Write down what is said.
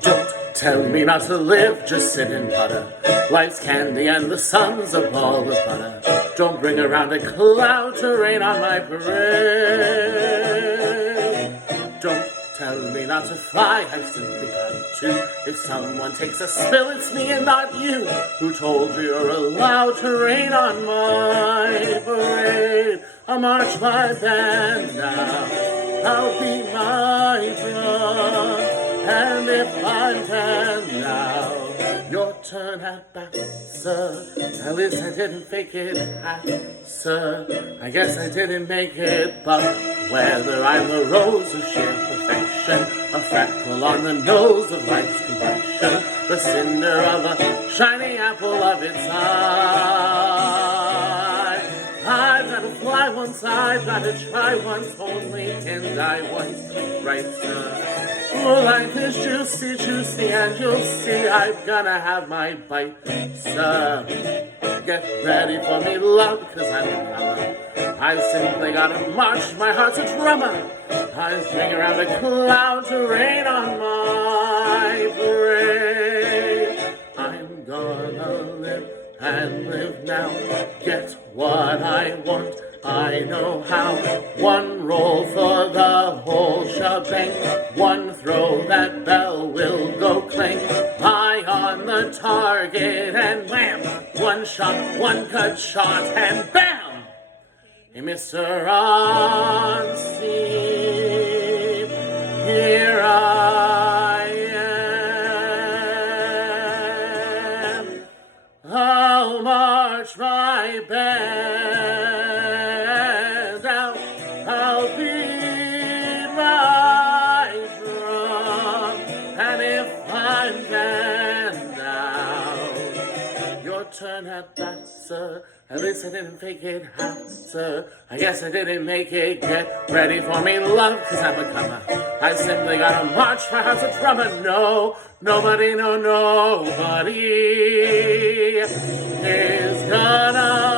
Don't tell me not to live, just sit and putter. Life's candy and the sun's a ball of butter. Don't bring around a cloud to rain on my parade. Don't tell me not to fly, I've simply got to. If someone takes a spill, it's me and not you. Who told you you're allowed to rain on my parade? I'll march my band now, I'll be my drum. And if I'm ten now, your turn at bat, sir. At least I didn't fake it, sir. I guess I didn't make it, but whether I'm the rose of sheer perfection, a freckle on the nose of life's complexion, the cinder of a shiny apple of its eye, I've got to fly once, I've got to try once, only can die once, right, sir? Oh, life is juicy, juicy, and you'll see I'm gonna have my bite, sir. Get ready for me, love, cause I'm a comer. I simply gotta march, my heart's a drummer. I swing around a cloud to rain on my parade. I'm gonna live and live now, get what I want, I know how. One roll for the whole shebang, one throw, that bell will go clang. Eye on the target and wham, one shot, one cut shot and bam! Hey, Mr. On scene, here I am. I'll march my band out, I'll beat my drum, and if I'm banned out, your turn at bat, sir. At least I didn't fake it, sir. I guess I didn't make it. Get ready for me, love, cause I'm a comer. I simply gotta march, my heart's a drummer. No, nobody, no, nobody is gonna